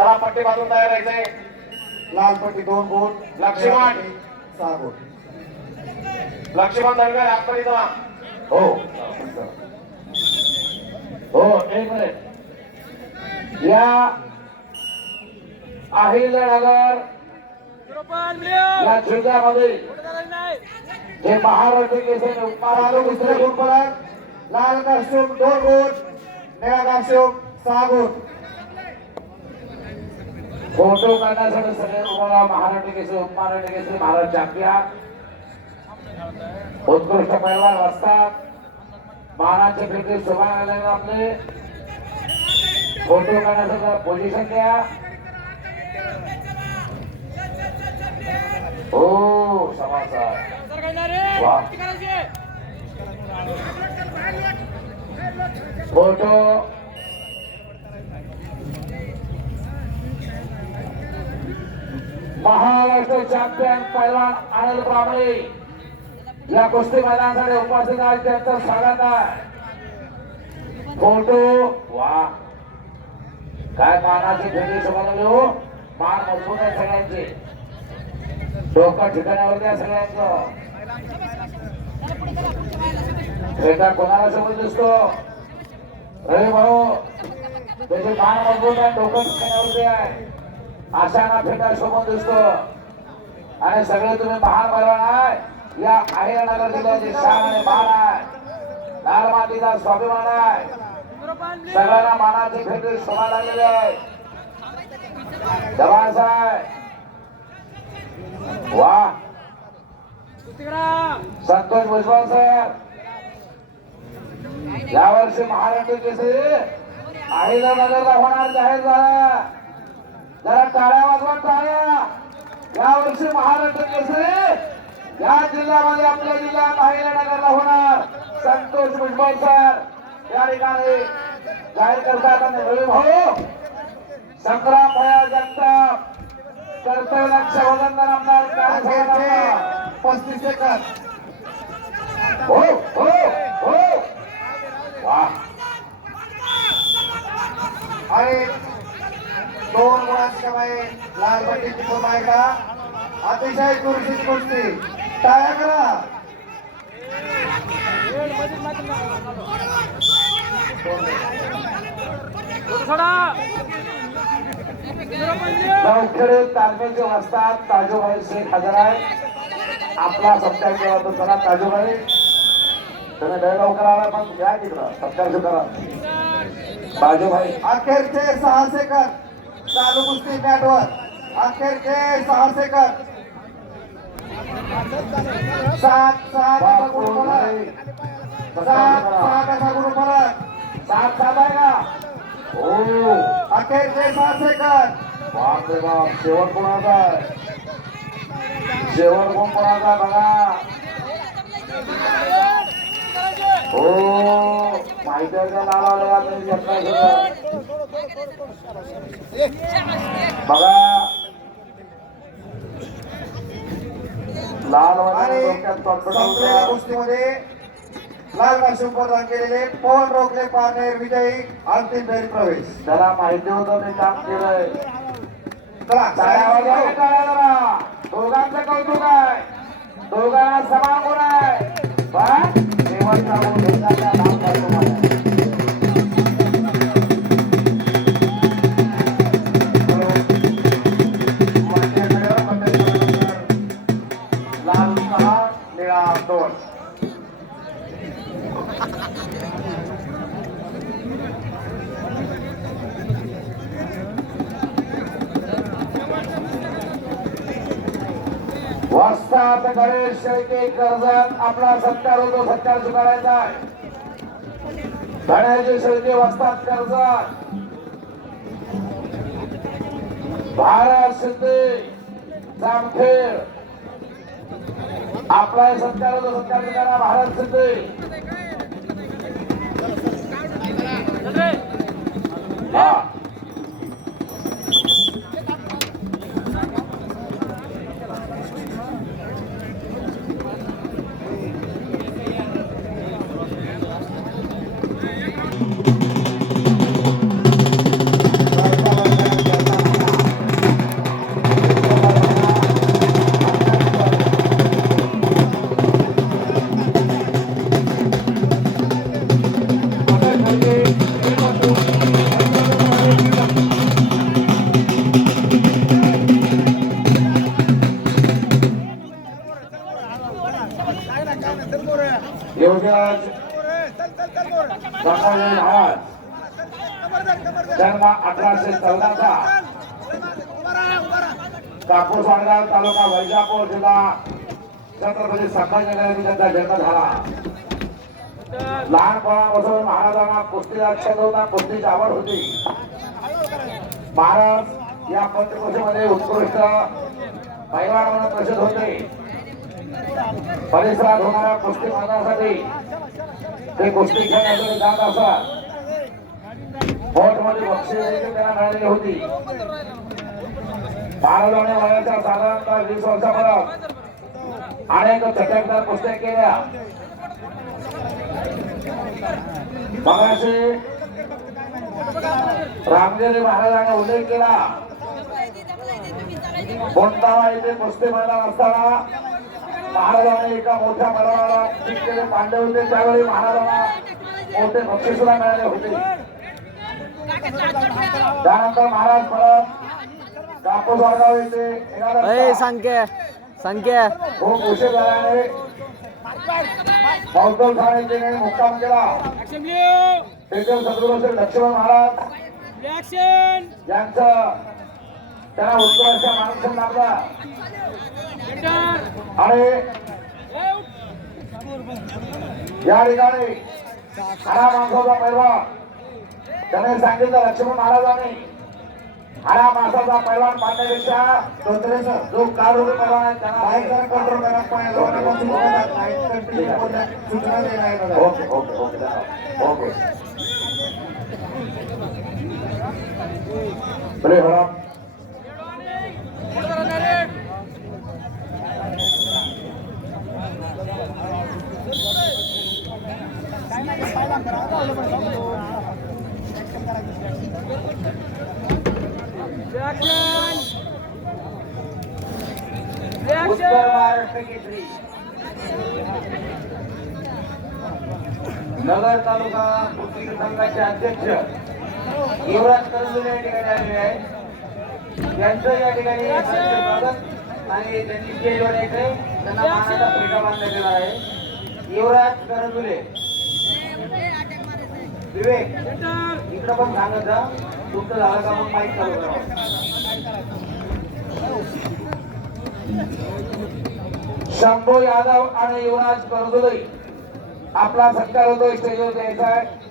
चला पट्टी बांधून तयार राहायचंय लाल पट्टी दोन गुण लक्ष्मण. सहा गुण लक्ष्मण दळकर आतमध्ये चला हो. हो एक मिनिट या अहिल्यानगर या जिल्ह्यामध्ये जे महाराष्ट्र केसरी चालू उपमारालो दुसरे गुण पडत. लाल कास्ट्यूम दोन गुण निळा कास्ट्यूम सहा गुण फोटो काढण्यासाठी सगळे तुम्हाला महाराष्ट्र केसरी उपमहाराष्ट्र केसरी महाराज चॅम्पियन उत्कृष्ट पैलवान असतात. बाणाचे फिरते शोभा आलेले आपले. फोटो काढण्यासाठी पोझिशन द्या हो समाचार. फोटो महाराष्ट्र चॅम्पियन पैलवान आनंद प्रामाणे या कुस्ती मैदानासाठी उपस्थित आहेत त्यांचं स्वागत आहे. फोटो वा. काय मानाची फेटे शोभावले मान मजबूत आहे सगळ्यांचे. डोकं ठिकाणावरती आहे सगळ्यांचं. कोणाला समज दिसतो? रवी भाऊ त्याचे मान मजबूत आहे डोकं ठिकाणावरती आहे आशाना फेटा शोभून दिसतो. आणि सगळे तुम्ही महान बलवान आहे. या अहिरानगर जिल्ह्याचे शान आणि मान आहे. लाल मातीचा स्वाभिमान आहे. सगळ्यांना मानाचे फेटे शोभा लागलेले आहे. जवान साहेब. वा. संतोष भुजबळ सर यावर्षी महाराष्ट्र केसरी अहिल्यानगरला होणार जाहीर झाला. जरा टाळ्या वाजवा टाळ्या. यावर्षी महाराष्ट्र केसरी या जिल्ह्यामध्ये आपल्या जिल्ह्यात अहिल्यानगरला होणार संतोष भुजबळ सर. या ठिकाणी जाहीर करतात रवी भाऊ. संग्राम भया जगताप. कर्तव्य लक्ष वजनदार आमदार. पस्तीस सेकंद हो हो हो. वा. आणि दोन गुणांची कमाई लाल पट्टीची पुन्हा एकदा अतिशय चुरशीची कुस्ती. टाळ्या करा. नौकडे तालमेचे वाजतात ताजोभाई शेख हजर आहे आपला सत्कार केला तर चला ताजोभाई तुम्ही लय लवकर पण या तिकडं. सत्कार करा. ताजोभाई अखेरचे सहा सेकंद. चालू कुस्ती मॅटवर. अखेरचे सहा सेकंद. सात सात असा गुण सात सात असा गुरु परत सात सात आहे का? हो अखेरचे सहा सेकंद. बाप रे बाप शेवट कोणाचा आहे? शेवट कोण कोणाचा आहे बघा? हो माहिती आहे का? नाव आलं का तुम्ही घेतलाय बघा. लाल संपलेल्या लाल केलेले पवन रोखले पारनेर विजयी अंतिम फेरी प्रवेश. त्याला माहिती होतं काम केलंय. दोघांचं कौतुक आहे. दोघांना समान गुण आहे. निळा दोन वस्ताद गणेश शेळके कर्जत आपला सत्कार होतो सत्कार स्वीकारायचा आहे. गणेश शेळके वाजतात कर्जत. भारत सिद्धी जामखेड. आपला सत्कार सत्कार स्वीकारा भारत सिद्ध महाराज दाखवलेले हात जन्म अठराशे चौदाचा. कापूर सांगा तालुका वैजापूर जिल्हा. छत्रपती संभाजीनगर त्यांचा जन्म झाला. लहानपणापासून महाराजांना कुस्तीला होता. कुस्तीची आवड होती. महाराज या पंचकृषीमध्ये उत्कृष्ट महिला म्हणून प्रसिद्ध होते. परिसरात होणाऱ्या कुस्ती मैदानासाठी ते कुस्ती खेळण्यासाठी जात असतात. बोटमध्ये बक्षीस देखील त्यांना मिळालेली होती. महाराजांनी वयाच्या साधारणतः वीस वर्षापर्यंत अनेक चटकदार कुस्त्या केल्या. मगाशी रामगिरी महाराजांनी उल्लेख केला. कोणतावा येथे कुस्ती मैदान असताना महाराजांनी एका मोठ्या मैदानाला ठीक केले पांडे होते. त्यावेळी महाराजांना मोठे बक्षीस सुद्धा मिळाले होते. त्यानंतर महाराज परत कापूस वाडगाव येथे. संख्या संख्या. खूप उशीर झाल्याने मौतल ठाणे मुक्काम केला. तेथील सद्गुरू श्री लक्ष्मण महाराज यांचं त्यांना उत्कृष्ट मार्गदर्शन लाभलं. आणि या ठिकाणी खरा माणसाचा पैलवान. त्याने सांगितलं लक्ष्मण महाराजांनी खरा माणसाचा पैलवान पाहण्यापेक्षा धोत्रे सर जो काढून पैलवान आहे त्यांना कंट्रोल लोकांपासून सूचना देणार आहे. Okay okay okay. Okay. Nagar तालुका कुस्ती संघाचे अध्यक्ष युवराज करंजुले या ठिकाणी आलेले आहे त्यांचं या ठिकाणी स्वागत आणि त्यांची स्टेजवर त्यांना मानाचा बांधण्यात येणार आहे. युवराज करंजुले विवेक इकडं पण सांगत जा. तुमचं झालं का मग माहीत चालू करा शंभू यादव आणि युवराज करदुले आपला सत्कार होतो स्टेजवर द्यायचा आहे